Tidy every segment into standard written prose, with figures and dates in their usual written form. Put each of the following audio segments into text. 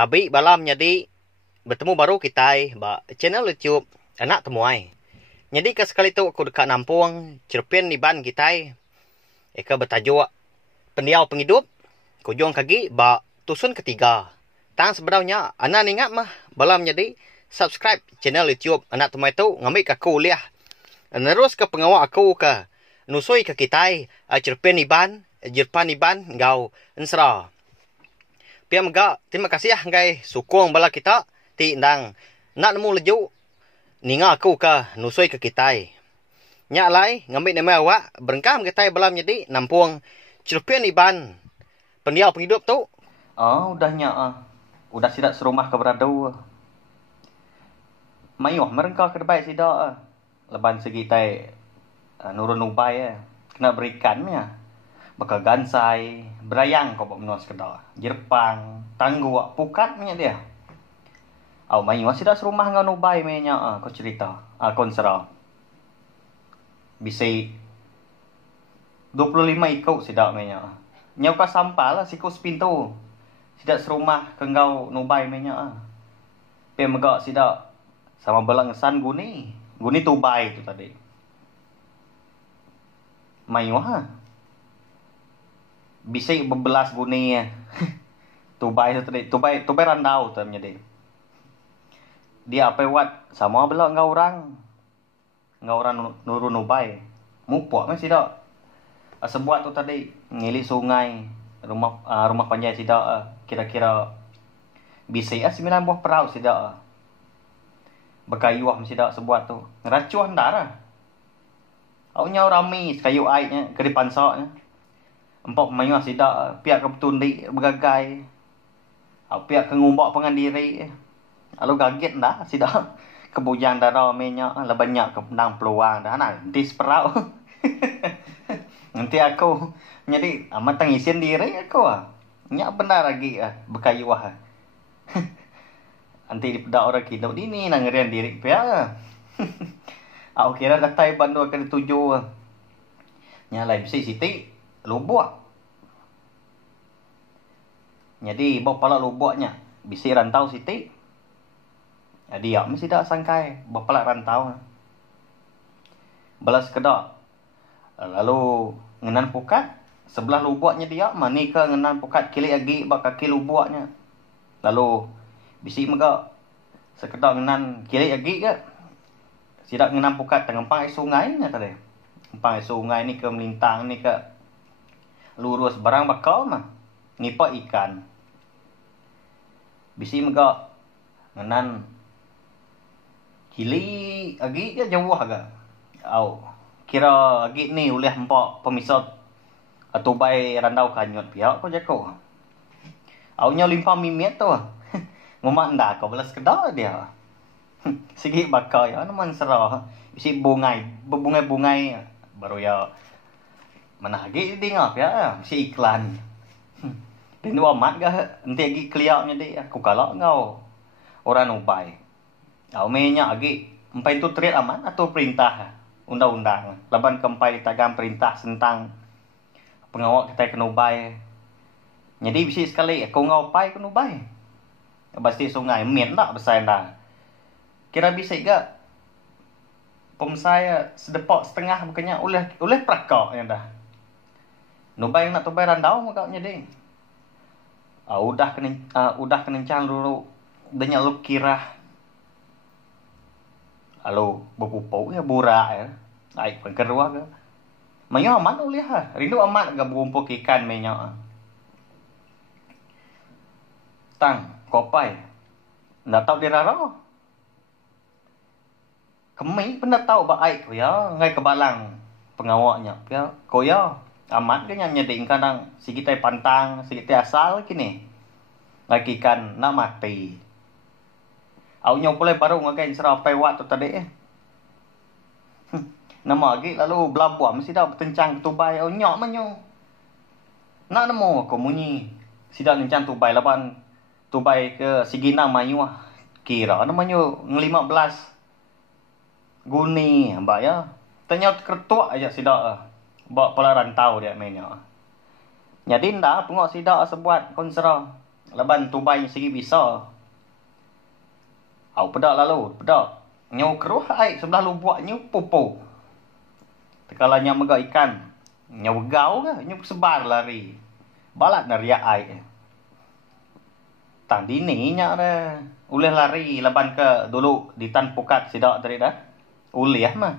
Tapi balam jadi bertemu baru kita ba channel YouTube anak temuai. Jadi ke sekali tu aku dekat Nampung, cerpen di ban kita. Eka bertajuk Pendiau Penghidup, kujung kaki ba tusun ketiga. Tang sebenarnya anak ingat mah balam jadi subscribe channel YouTube anak temuai tu ngambil ke kuliah. Nerus ke pengawal aku ke nusui ke kita cerpen di ban, jerpan di ban ngau ensra. Pia mga terima kasih ngai sukong bala kita ti ndang nak nemu leju ninga aku ka nusoi ke kita. Nya lai ngambil nama awak berengkam kita balam jadi Nampung cerpen iban pendiau penghidup tu. Oh, udahnya udah sidak serumah ke beradu. Mayuh merengkau ke depan sidak leban segi tai nurun ubai kena berikan ya. Bakal gansai, berayang kau buat menua sekedar. Jerpang, tangguh, pukat punya dia. Au main masih dah serumah ngau nubai mainnya kau cerita. Kau serah. Bisa 25 ikut sidak mainnya. Nyau ka sampah lah siku sepintu. Sidak serumah ke ngau nubai mainnya. Pe megak sidak sama belangesan guni. Guni tubai tu tadi. Mayuh bisa bebelas guni tubai tu tadi tubai randau tu menjadi dia apa buat sama bela ngau orang nurun ubai mupok kan sidak sebuat tu tadi ngilik sungai rumah panjang sidak kira-kira bisa 9 buah perahu sidak berkayuah sidak sebuat tu ngeracuh ndara au nyau rami kayu aitnya ke depan soknya empok mayuh sidak pihak ke petundi bergagai. Pihak ke ngumbak pengandiri. Lalu gaget dah sidak kebujang darah minyak lah banyak ke pendang peluang dah nanti seperau. Nanti aku jadi amat tangisin diri aku nyak benar lagi berkayuah. Nanti dipedak orang hidup ini nangerian diri pihak. Aku kira datai bandu akan dituju. Nyalai besi siti lubuk. Jadi bawa pala lubuknya bisa rantau siti. Jadi ya mesti dak sangkai bawa pala rantau. Balas kedak. Lalu ngenan pukat sebelah lubuknya dia mani ke ngenan pukat kili agi bak kaki lubuknya. Lalu bisi mega sekedar ngenan kili agi ke. Sidak ngenan pukat tengempang sungai nya tadi. Empang sungai ni ke melintang ni ke lurus barang bakal mah nipa ikan bisi mega ngenan kili agi ya jauh aga au kira agi ni oleh empok pemisot atau bai randau kanyut pihak ko jako au nya 5 mimet tu ngomak ndak ko belas kedal dia segi bakal ya naman serah bisi bungai baru ya mana lagi dengar ya si iklan. Dan dua mat gak nanti lagi keliaknya dia aku kalau ngau orang ubai. Au menya lagi empai itu treat aman atau perintah undang-undang. Laban kempai tagam perintah tentang pengawal kita kena ubai. Jadi bisa sekali aku ngau pai kena ubai. Pasti sungai mien tak besar dah. Kira bisa gak pemsaya sedepok setengah bukannya oleh prakok yang dah. Nubai nak tubai randau makanya deh. Udah kenencang dulu denya lu kira. Lalu berpupuk ya burak ya. Aik pengkerua ke. Mayo aman ulih rindu aman gak berumpuk ikan menyak. Tang kopai. Ndak tahu diraro. Kemi pun dah tahu ba aik ya ngai kebalang pengawaknya. Ya koya amat kan yang nyeding kadang si kita pantang si kita asal kini lagi kan nak mati au nyo pula baru ngagai serapai waktu tadi nama lagi lalu belabuam mesti dah bertencang tubai au nyok manyo nak nemu aku munyi sidak nencang tubai laban tubai ke sigina mayu kira namanya 15 guni mbak ya tanya kertuak aja sidak bawa pula rantau dia mainnya. Jadi ndak pengok sidak sebuat konsera Laban tubai segi bisa. Au pedak lalu, pedak. Nyau keruh ai sebelah lubuk nyu pupu. Tekalanya megak ikan. Nyau gau ke, nyau sebar lari. Balat nariak ai. Tang dini nya dah. Uleh lari laban ke dulu di tan pukat sidak tadi dah. Uleh mah.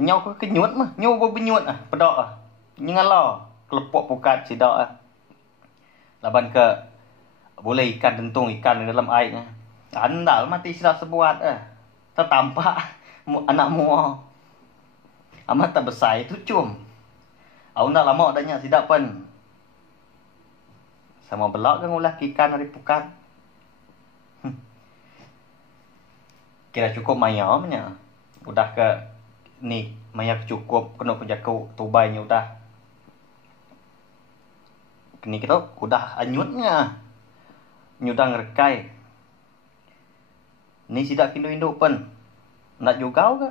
Nyau ke kenyut mah, nyau berbenyut ah, pedak ah. Nyengala kelepok pukat sidak ah. Laban ke boleh ikan dentung ikan di dalam air nya. Andal mati sidak sebuat ah. Tertampak anak mua. Amat tak besar itu cum. Aku nak lama dah nyak sidak pun. Sama belak kan ulah ikan dari pukat. Kira cukup maya nya. Udah ke ni maya cukup kena penjaku tubai nya udah. Kini kita udah anyutnya. Nyudang rekai. Ni sidak induk-induk pun. Nak juga ke?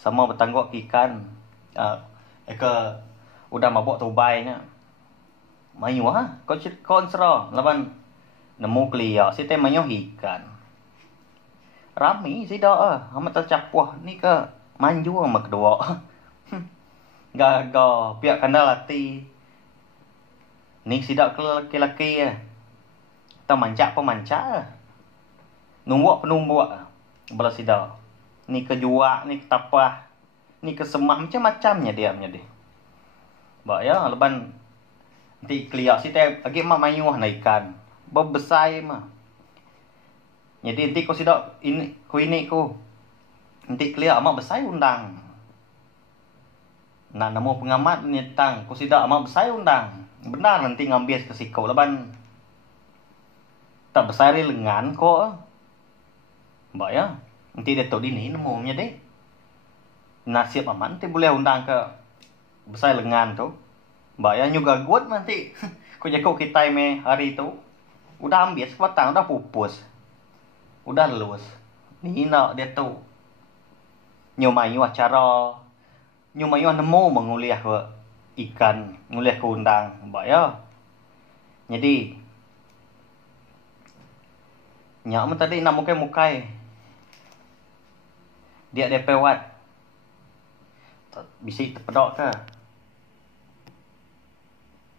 Sama bertangguk ikan. Eka udah mabuk tubainya. Mayu ha? Kau serah. Laban nemu kelia. Si teh mayu ikan. Rami sidak ah. Amat tercapuh. Ni ke manju sama kedua. Gagal. Pihak kandal hati. Ni sidak ke laki-laki ya. Tak mancak pemanca. Numbuk penumbuk. Belah sidak. Ni kejuak, ni ketapah. Ni kesemah macam-macamnya dia punya dia. Bak ya leban nanti keliak si teh lagi mak mayuh na ikan. Berbesar mah. Jadi nanti kau sidak ini ku. Nanti keliak mak besar undang. Nak nemu pengamat nyetang ku sidak mak besar undang. Benar nanti ngambil ke sikau leban tak besar lengan ko. Mbak ya, nanti dia tahu dini nemunya deh. Nasib aman nanti boleh undang ke besar lengan tu. Mbak ya juga guat nanti. Kau jago kita me hari tu. Udah ambil sepatang, udah pupus. Udah lulus. Ni nak dia tu. Nyomayu acara. Nyomayu nemu menguliah ke ikan. Nguliah ke undang. Mbak ya. Jadi. Nyak tadi nak mukai-mukai. Dia pewat. Bisa terpedok ke?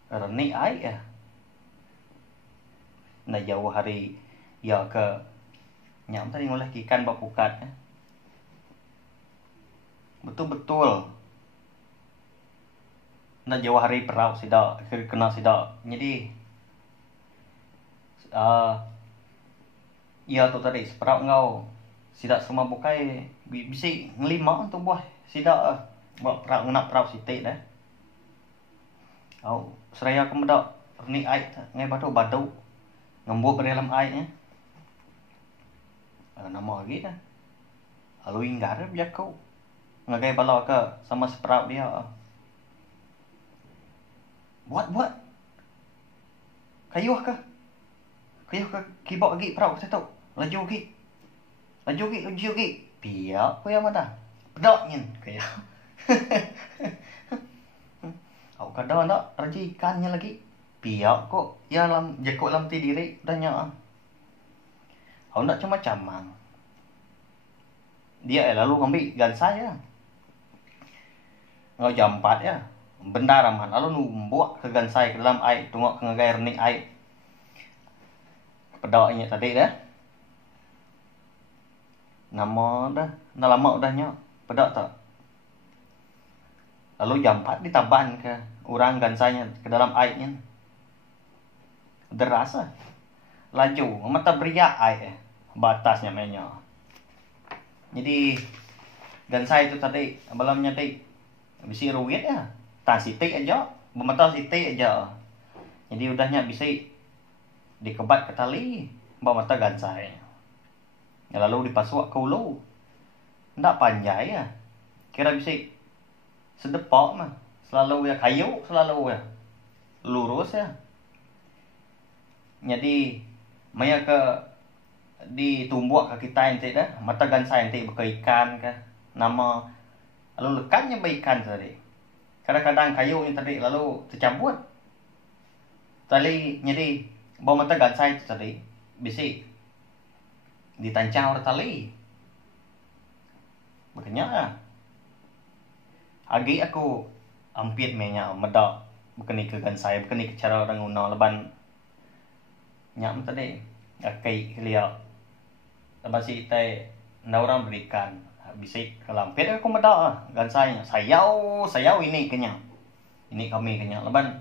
Renik air ya. Nak jauh hari ya ke nyak tadi ngolah ikan bak pukat ya. Betul-betul. Nak jauh hari perau sidak kena sidak. Jadi ya tu tadi seperau ngau sidak semua bukai bisa ngelima untuk buah sidak buat perau nak perau sitik dah. Au seraya kemedak ni air ngai batu ngembuk ke dalam airnya. Nama lagi dah. Lalu inggar biar kau ngagai bala ke sama seperau dia. Buat kayuh ke kibok lagi perau saya tahu. Laju lagi. Biar ko yang mana? Pedak nyen kaya. Au kada nak raja ikannya lagi. Biar kok ya lam jekok lam ti diri dah nya. Au nak macam mang. Dia lalu ngambil gansai ya. Ngau jam 4 ya. Benda raman lalu numbuk ke gansai ke dalam air, tunggu ke ngagai renik air. Pedaknya tadi dah. Nama dah lama udahnya pedak tak. Lalu jam 4 ditaban ke orang gansanya ke dalam airnya. Deras lah. Laju mata beriak air batasnya mainnya. Jadi gansai itu tadi malamnya tadi bisa ruwet ya. Tan sitik aja, bermata sitik aja. Jadi udahnya bisa dikebat ke tali bawa mata gansai. Ya, lalu dipasuk ke ulu. Ndak panjai ya. Kira bisa sedepak mah. Selalu ya kayu, selalu ya lurus ya. Jadi maya ke ditumbuk ke kita nanti dah. Mata gansai nanti berkaikan ke. Nama lalu lekatnya berikan tadi. Kadang-kadang kayu yang tadi lalu tercampur. Tali jadi Bawa mata gansai tadi bisi ditancang tali. Makanya agi aku ampit menya medak bukan ke gansai bukan ke cara orang guna leban nyam tadi akai lihat leban si tai orang berikan bisi kelampit aku medak gansai sayau ini kenyang ini kami kenyang leban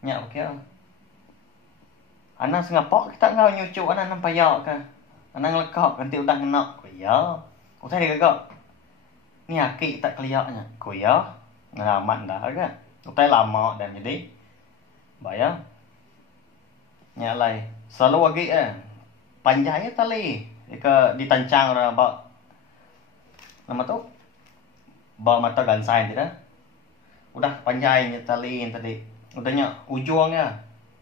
nyak kira anak sengapok kita ngau nyucuk anak nampayak ke anak lekak ganti udang enak ko ya ko tadi gagak ni aki tak keliaknya ko ya ngamat dah ke utai lama dan jadi bayar nyalai selalu lagi panjangnya tali ke ditancang orang bak nama tu bawa mata gansai tidak udah panjangnya tali tadi udahnya ujungnya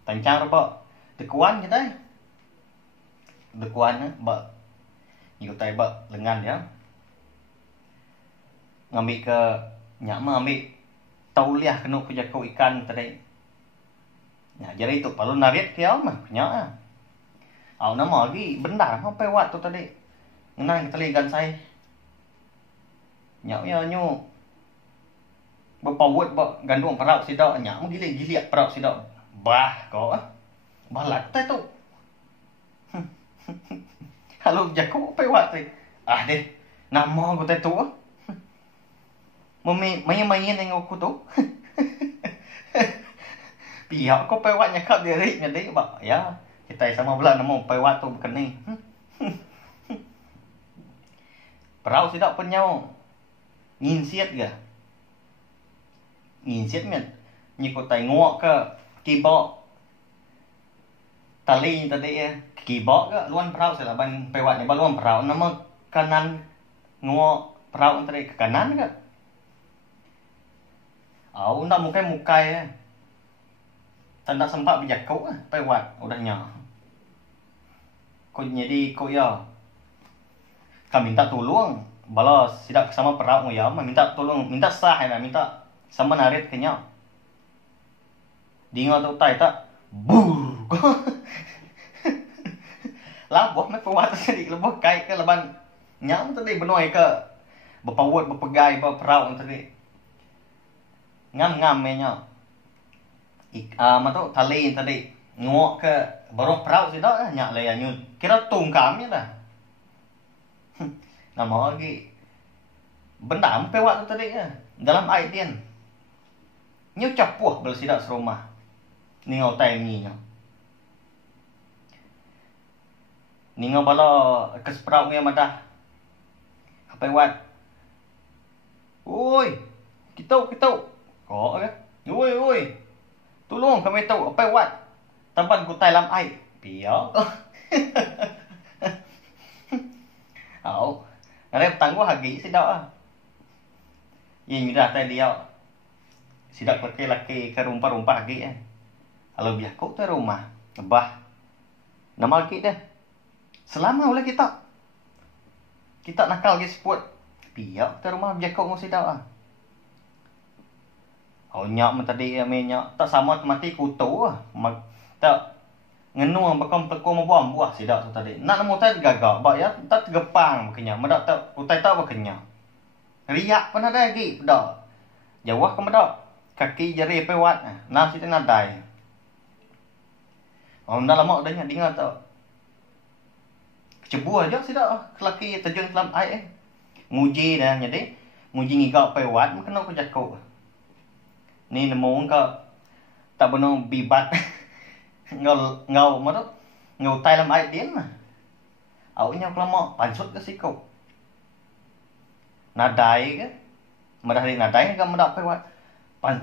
tancang apa dekuan kita dekuan bak nhiều tay bak lengan ya ngambil ke nyama ambil tauliah kena kerja kau ikan tadi ya jadi itu perlu narik kia mah nya au nama lagi benda apa wat tu tadi ngenang tali gansai nyau ya nyu berpawut bak gandung perau sidak nyak mu gili perau sidak bah kau balat tay tu kalau jago pewat tu deh nama aku tay tu main dengan aku tu pihak kau pewat nyakap diri jadi bak ya kita sama belah nama pewat tu bukan ni perau sidak penyau ngin siat ga ngin siat men nyiko tay ngok ke kibok tali tadi kibok ke luan perahu sila ban pewatnya baluan perahu nama kanan ngok perahu tadi ke kanan ke nak mukai tanda sempat berjakau pewat udahnya kau jadi kau ya kami minta tolong bala sidak sama perahu ya minta tolong minta sah ya minta sama narik kenyal dingo tu tai tak bur labuh me pewat tadi lebuh kai ke leban nyam tadi benoi ke berpawut berpegai berperau tadi ngam menya tu tali tadi ngok ke baru perau sidak nyak le anyu kira tungkamnya dah nama lagi benda pewat tadi dalam air tian nyu capuh bel sidak serumah ningau tai ni nya ningau bala kesprau yang madah apa wat oi kita kok ke oi tolong kami tahu apa wat tempat ku tai dalam air pia au ada tangguh hagi sidak yang dah tai dia sidak pakai laki ke rumpah hagi kalau biar kau tu rumah bah nama kita selama oleh kita nakal ke sport biar tu rumah biar kau mesti dah nyak tadi nyak tak sama mati kutu tak ngenu bakam tekung buang buah sidak tu tadi nak nemu tai gagak ba ya tak tergepang makanya medak tak utai tak makanya riak pun ada lagi dak jawah ke medak kaki jari pewat nah situ nadai dah lama dah dengar tak cebu aja sidak lelaki terjun dalam air nguji dah jadi nguji ngigak pewat kena ku jakau ni nemu ka tak benar bibat ngau mana ngau tai dalam air dia mah awaknya kelama pansut ke sikau nadai ke madah dari nadai ke madah pewat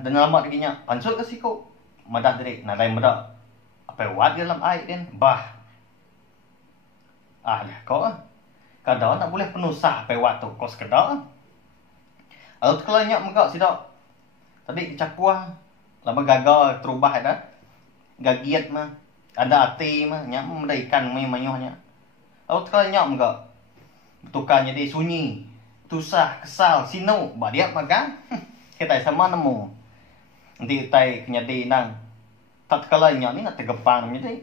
dan lama dinya pansut ke sikau madah dari nadai madah pewat dalam air dia bah dah kau kadang nak boleh penusah pewat tu kau sekedar kalau nyak megak sidak tadi capuah lama gagal terubah dah gagiat mah ada ati mah nyak menda ikan mayuhnya kalau nyak megak tukar jadi sunyi tusah kesal sino ba dia makan kita sama nemu nanti tai nyadi nang tak kala nyak ni nak tergepang jadi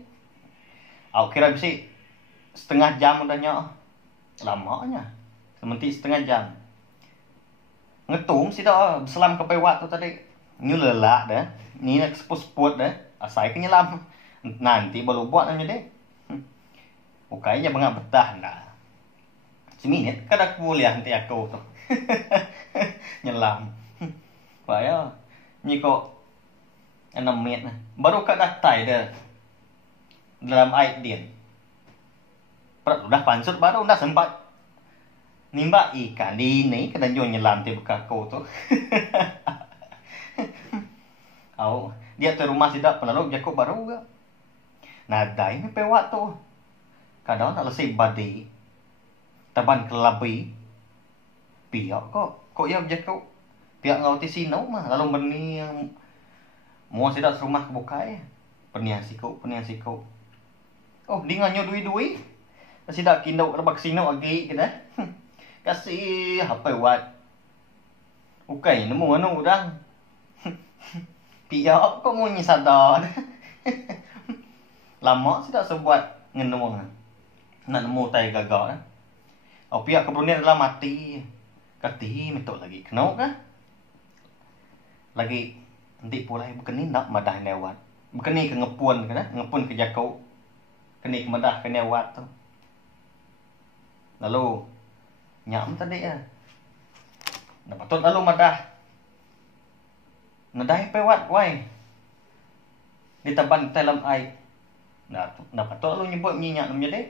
Aku kira bisa setengah jam udah nyok. Lamanya. Sementik setengah jam. Ngetung sih dah selam ke pewat tu tadi. Nyu lelak dah. Ni nak seput-seput dah. Asai ke nyelam. Nanti baru buat namanya deh. Ukainya bengak betah dah. Seminit kada boleh nanti aku tu. Nyelam. Pak ya. Ni kok 6 menit nah. Baru kat datai dah. Dalam air din. Udah pansut baru dah sempat nimba ikan di ni kada nyelam ti bekaku tu. Au, dia tu rumah sidak pelaluk Jakob baru ke. Nah, dai ni pewat tu. Kadang nak lesai badi. Taban kelabi. Piak kok ya Jakob. Piak ngau ti sinau mah lalu berni yang mua sidak serumah kebukai. Penian siku. Oh, di nganyo dui-dui. Sidak kindau rebak sinau agi kita. Kasih apa buat. Ukai nemu anu udang. Piak kok mau nyisadar. Lama sudah sebuat ngenung. Nak nemu tai gagak. Oh piak keberanian adalah mati. Kati metok lagi. Kenau kan? Lagi nanti pula berkeni nak madah lewat. Berkeni ke ngepun kan? Ngepun ke Jakau. Keni ke madah ke lewat tu. Lalu nyam tadi ya. Nah patut lalu madah. Nadai pewat wai. Ditaban dalam air. Nah patut lalu nyebut minyak namanya deh.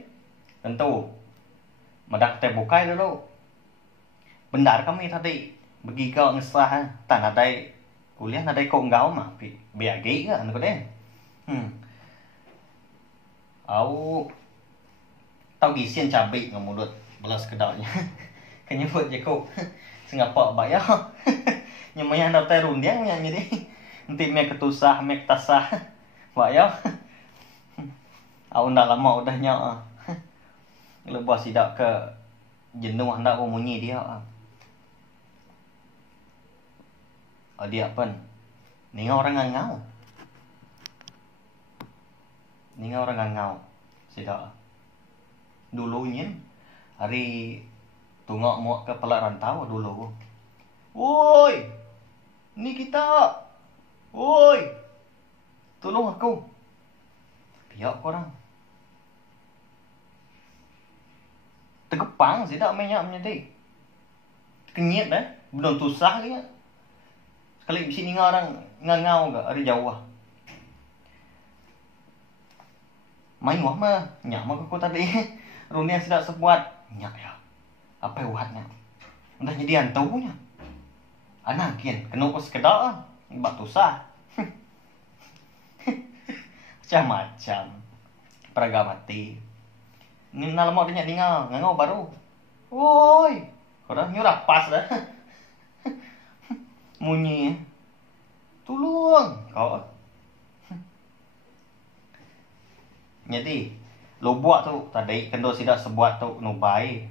Tentu. Madah teh bukai dulu. Benar kami tadi. Bagi kau ngesah. Tak nadai. Kuliah nadai kau engkau mah. Biagi ke anu deh. Au. Tau gisian cabai ngemulut. Belas kedaknya. Kenyebut je kau. Sengapa bayar. Nyamanya nak terun dia nyanyi deh. Nanti mek ketusah, mek tasah. Bayar. Au ndak lama udah nyak. Lepas sidak ke jenuh hendak memunyi dia. Oh dia pun. Ni orang ngangau. Sidak. Dulunya hari tungok muak ke pelak rantau dulu. Woi. Ni kita. Woi. Tolong aku. Piak korang. Tegepang sih tak minyak menyedik. Kenyit dah. Belum tusah lagi. Sekali di sini orang ngangau ke. Ada jauh. Main wah mah. Nyak mah aku tadi. Runia sudah sebuat. Nyak ya. Apa buatnya? Udah jadi antaunya. Anak kian. Kena aku sekedar. Bak tusah. Macam-macam. Peraga mati. Ni nak lama dia dengar. Ngangau baru. Woi. Korang nyurah pas dah. Munyi. Tolong. Kau. Jadi. Lo buat tu. Tadi kena sidak sebuat tu. Nubai.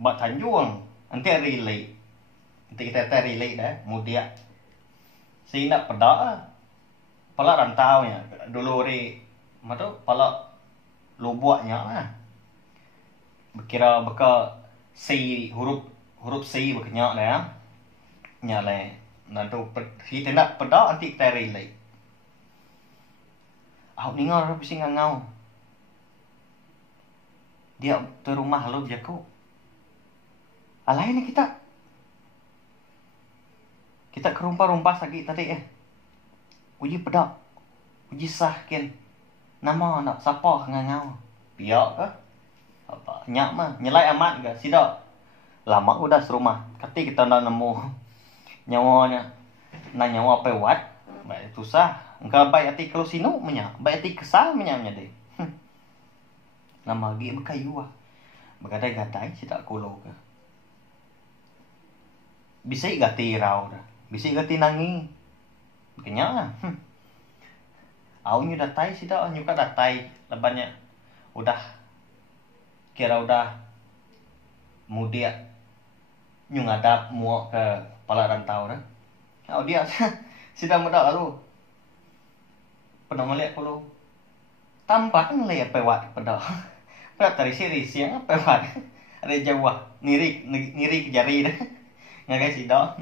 Buat tanjung. Nanti relay. Nanti kita relay dah. Mudia. Si nak pedak lah. Palak rantau nya. Dulu ri. Mata palak lubuaknya lah. Berkira beka C huruf C berkenyak lah ya. Nyale. Nanti kita nak pedak nanti kita relay. Aku dengar orang bising ngangau. Dia ke rumah lo jago. Alai ni kita. Kita ke rumpah-rumpah sakit tadi Uji pedak. Uji sah kian. Nama nak siapa ngangau. Piak ke? Apa? Nyak mah. Nyelai amat ke? Sidak. Lama udah serumah. Kati kita nak nemu. Nyawanya. Nak nyawa apa buat. Baik itu sah. Engkau baik hati kalau sinu menyak. Baik hati kesal menyaknya deh. Nama lagi berkayu lah. Bergadai-gadai sidak kulo ke. Bisa gati rau dah. Bisa gati nangi. Kenyak lah. Awaknya datai sidak. Nyuka datai. Lebannya. Udah. Kira udah. Mudia. Nyung adap muak ke pala rantau dah. Awak dia. Sidak muda lalu. Pernah melihat kulo. Tampak leh pewat pada. Pada dari sini siang pewat. Ada Jawa, niri ke jari dah. Ngagai sidak.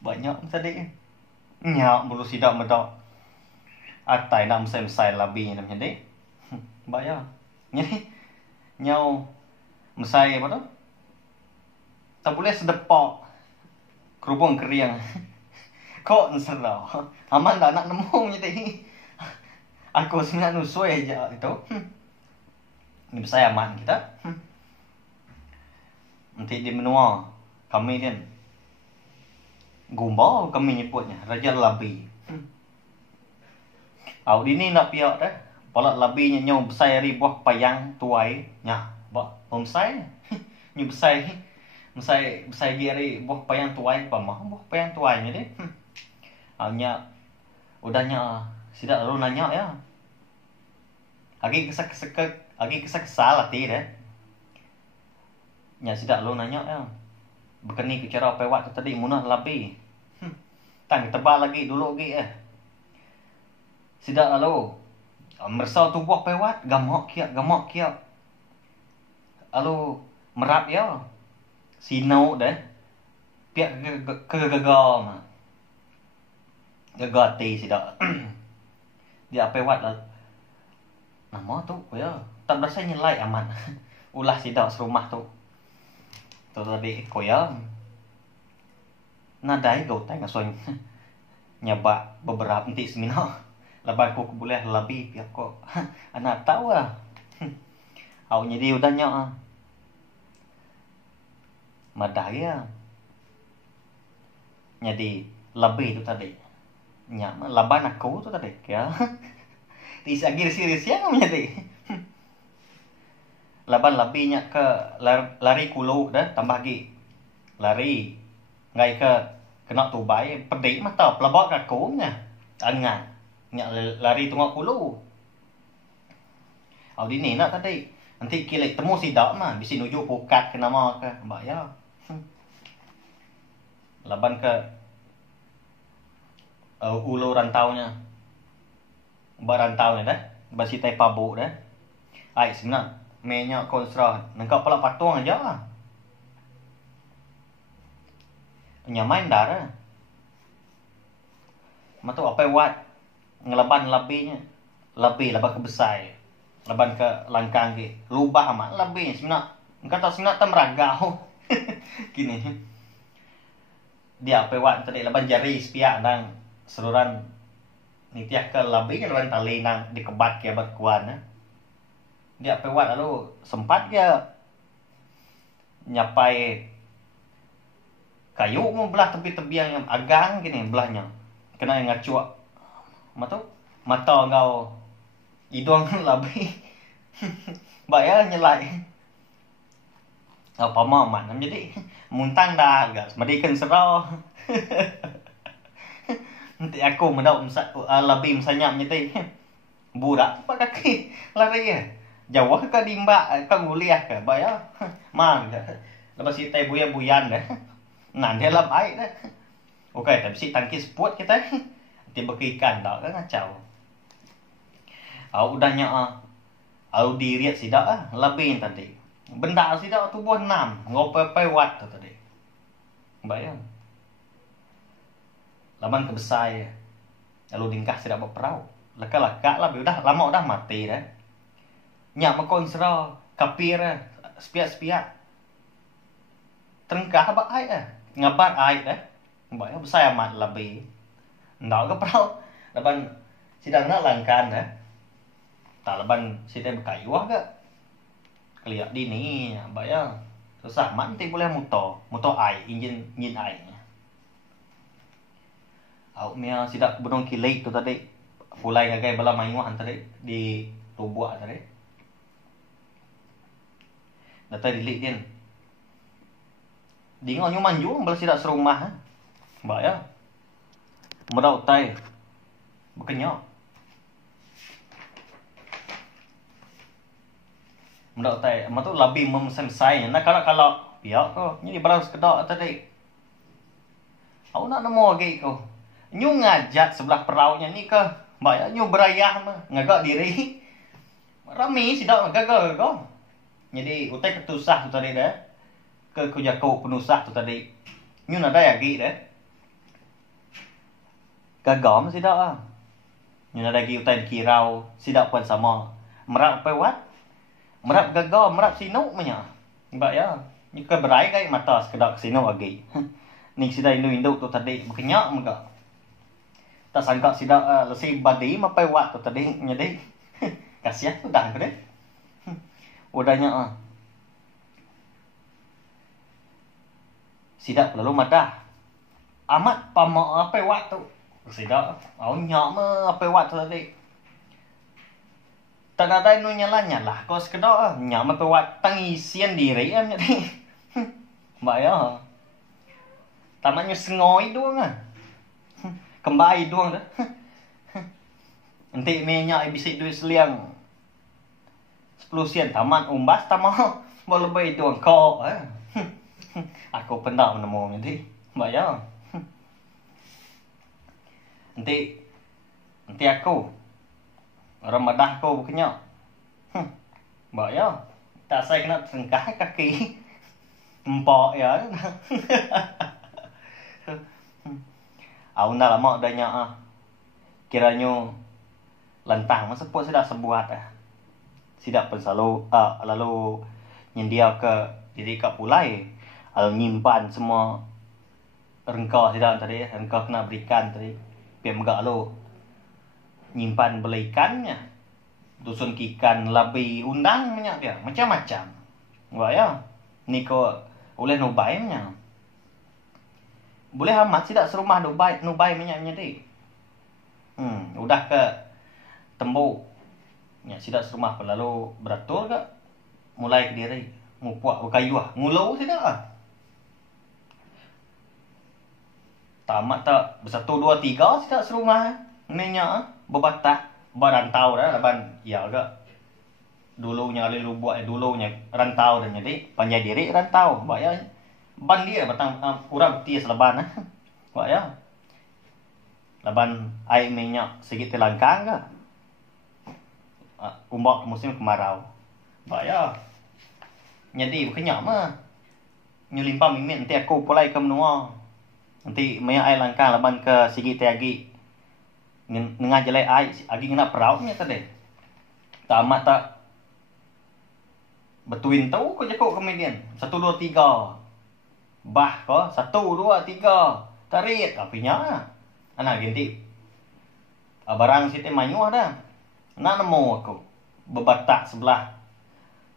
Banyak tadi. Nyak bulu sidak medok. Atai nak mesai-mesai labi namanya dek. Bayar. Jadi nyau mesai apa tu? Tak boleh sedepak. Kerubung keriang. Kok nserau. Aman dah nak nemu jadi. Aku sebenarnya nusui aja itu. Ini besar aman kita. Nanti di menua kami kan. Gumbau kami nyebutnya Raja Labi. Au di ni nak piak dah. Pola labi nyau besar ri buah payang tuai nya. Ba pomsai. Nyu besar besar dia ri buah payang tuai pa mah buah payang tuai nya deh. Nya udahnya sidak lalu nanya ya. Agi kesal hati dah. Nya sidak lalu nanya ya. Berkeni ke cara pewat tadi munah labi. Tang tebal lagi dulu lagi Sidak lalu mersau tubuh pewat gamok kiak. Lalu merap ya. Sinau dah. Piak kegagal mah. Gagal ti sidak. Dia pewat lah. Nama tu ya. Tak berasa nyelai aman. Ulah sidak serumah tu. Tu tadi koya. Nadai kau tanya soalnya. Nyabak beberapa nanti semina. Lepas aku boleh lebih pihak kok. Anak tahu lah. Aku jadi udahnya. Madaya. Jadi lebih tu tadi. Nyama laban aku tu tadi. Ya. Disagir serius ya menjadi. Laban lebihnya ke lari kulu dah tambah lagi. Lari. Ngai ke kena tubai pedik mata pelabak aku nya. Angan. Nya lari tengok kulu. Au di ni nak tadi. Nanti kilek temu sidak mah bisi nuju pukat ke nama ke mbak ya. Laban ke ulu rantaunya. Mbak rantaunya dah. Basi tai pabuk dah. Ai sebenarnya menya konstra nangkap pala patung aja lah. Nyamain darah. Matu apa wat ngelaban labinya. Labi ke besar. Laban ke langkang ke. Lubah amat labi sebenarnya. Kata sebenarnya tam ragau. Gini. Dia apa wat tadi laban jari sepiak dan seluruhan nitiah ke labi kan laban tali nang dikebat ke berkuan. Dia apa wat lalu sempat dia nyapai kayu mau belah tepi-tepi yang agang gini belahnya. Kena yang ngacuak. Mata engkau hidung lebih. Bayar nyelai. Apa maman jadi muntang dah agak semadikan serau. Nanti aku mendauk lebih misalnya nyeti. Budak apa kaki lari ya. Jauh ke dimba ke nguliah ke bayar. Mang lepas si teh buyan dah. Nanti dalam air dah. Okey, tapi si tangkis puat kita. Nanti berikan dah kan ngacau. Udahnya diriat sidak lebih tadi. Benda sidak tubuh 6, ngopai watt tu tadi. Bayang. Laman ke besar. Lalu dingkah sidak berperau. Laka-laka lah udah lama udah mati dah. Nyak makonsra kapir sepiak-sepiak. Terengkah ba ai ngabat ai dah. Bayang besar amat lebih. Ndak ke perau. Laban sidang nak langkan dah. Taliban sita berkayuah ke keliak di ni bayang susah manti boleh motor ai engine ai au mia sidak bunong kilek tu tadi pulai ngagai bala mainguan tadi di tubuh tadi data dilik din dingo nyu manju bala sidak serumah bayang merau tai bekenyok mendak tai tu lebih memsensai nah kalau piak ko ni balas kedok tadi aku nak nemu lagi ko nyu ngajak sebelah peraunya ni ke Mbak nyu berayah mah ngagak diri. Rami sidak ngagak. Jadi utai ketusah tu tadi dah. Ke kujako penusah tu tadi. Nyu nada lagi dah. Gagam sidak ah. Nyu nada lagi utai kirau sidak pun sama. Merap pewat. Merap gagam, merap sinuk punya. Mbak ya. Nyu ke berai kai mata sekedak sinuk lagi. Ni sidak induk tu tadi berkenyak muka. Tak sangka sidak lesi badi mapai wat tu tadi jadi kasihan udah ke deh. Udahnya sidak lalu madah. Amat pama apa wat tu. Sidak nyak me apa wat tu tadi. Tak ada nu nyala kau sekedar nyak me apa wat tangisian diri am jadi. Mbak ya. Tamannya sengoi doang ah. Kembai doang dah. Nanti minyak bisa duit seliang 10 sen tamat umbas tamah boleh lebih doang kau aku pernah menemu nanti bayar. Nanti aku Ramadan kau bukannya bayar. Tak saya kena terengkah kaki empok ya. Aku nak lama adanya kiranya lantang masa pun sudah sebuat sidak pun selalu lalu nyendia ke diri kat pulai nyimpan semua rengkau sidak tadi rengkau kena berikan tadi biar megak lo nyimpan beli ikannya dusun kikan labi undang banyak dia macam-macam wah ya ni ko oleh nubai nya boleh amat tidak serumah nubai minyaknya deh. Udah ke tembok. Ya tidak serumah lalu beratur ke mulai ke diri ngupuak kayu ngulau tidak ah. Tamat tak bersatu dua tiga tidak serumah minyak bebatak berantau dah laban ya ke dulunya lalu buat dulunya rantau dan jadi panjai diri rantau bayar ban dia batang kurang tia seleban wah ya laban air minyak sedikit telangkang ke umbak musim kemarau wah ya jadi bukannya mah nyulimpa mimin nanti aku pulai ke menua nanti minyak air langkang laban ke sedikit lagi ngengah jelai air lagi ngena perautnya tadi tamat tak betuin tahu kau jakok kemudian 1 2 3 bah ko 1 2 3 tarik apinya anak ganti barang situ manyu ada nak nemu aku bebatak sebelah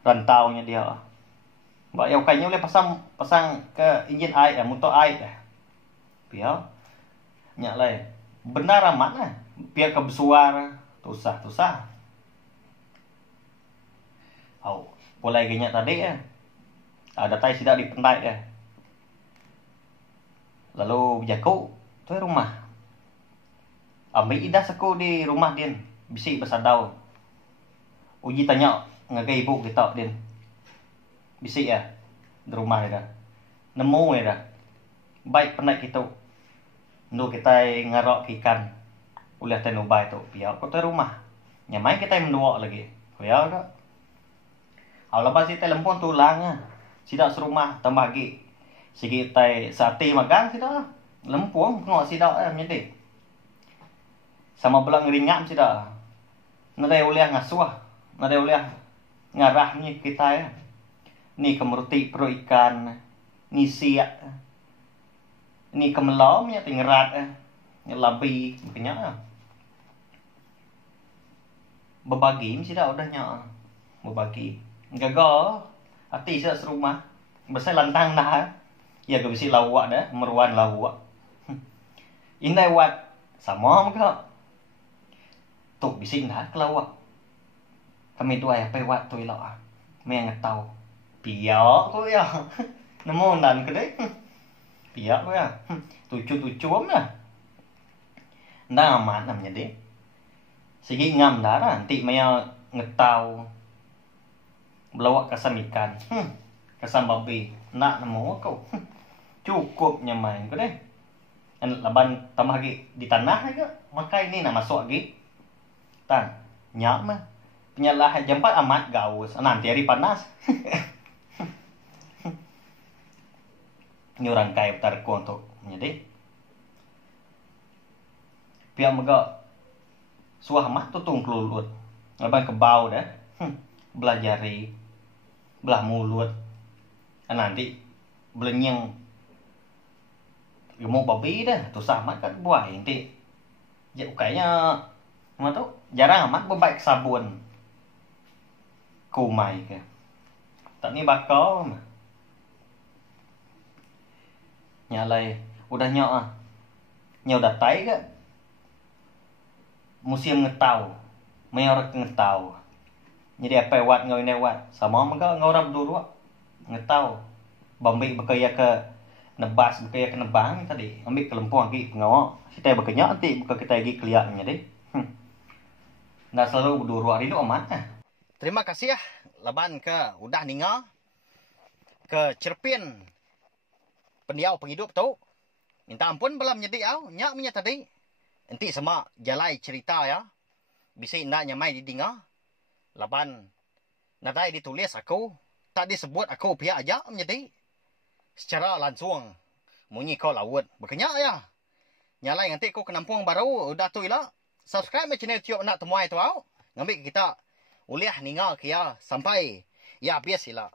rantaunya dia mbak yang kayaknya boleh pasang ke enjin air motor air biar nyak lai benar amat lah biar kebesuar tusah boleh genya tadi ada tai sidak dipendai lalu jaku tu rumah ambil idah aku di rumah dia bisik bersadau uji tanya ngagai ibu kita dia bisik di rumah dia nemu dah baik pernah kita untuk kita ngarok ikan ulah tenubai tu biar aku tu rumah nyamai kita mendua lagi biar dah kalau pas kita lempon tulang sidak serumah tambah lagi sikit tai sate makan sidak lempung ngok sidak jadi sama belang ringan sidak nade oleh ngasuh nade oleh ngarahnya kita ni kemerti pro ikan ni siak ni kemelam nya tingrat labi makanya berbagi sidak udahnya berbagi gagal hati sidak serumah besar lantang dah ya ke bisi lawak dah meruan lawak indai wat sama muka tu bisi dah kelawak kami tu ayah pe wat tu ilak me ngetau piak tu ya nemu nan ke deh piak tu ya tucu dah ndak aman namanya deh segi ngam dah nanti maya ngetau belawak kasam ikan kasam babi nak nemu kau cukupnya main ke deh laban tambah lagi di tanah aja maka ini nak masuk lagi Tan, nyak mah. Penyalah jempat amat gaus. Nanti hari panas. Nyurang kai betar ku untuk jadi. Pihak mega suah mah tutung kelulut. Lepas ke bau dah. Belah jari. Belah mulut. Nanti belenyeng gemuk babi dah. Tu sama kan buah nanti. Jadi kayaknya mana tu jarang amat berbaik sabun. Kumai ke. Tak ni bakal mah. Nyalai udah nyok ah. Nyok dah tai ke. Musim ngetau. Mayor ngetau. Jadi apa wat ngau ini wat. Sama mega ngorap dulu. Ngetau. Bambi berkaya ke nebas berkaya ke nebang tadi. Ambil ke lempuang lagi pengawak. Kita berkenyak nanti buka kita lagi keliaknya deh. Nah selalu berdua hari itu amat. Terima kasih ya laban ke udah ninga ke cerpin pendiau penghidup tu. Minta ampun belum jadi au nyak punya tadi. Nanti sama jalai cerita ya. Bisa indah nyamai di dinga. Laban nadai ditulis aku tak disebut aku pihak aja menjadi secara langsung munyi kau lawut berkenyak ya. Nyalai nanti kau ke Nampung baru udah tu ilah. Subscribe channel YouTube nak temuai tu au. Ngambil kita uliah ningal kia sampai ya bias sila.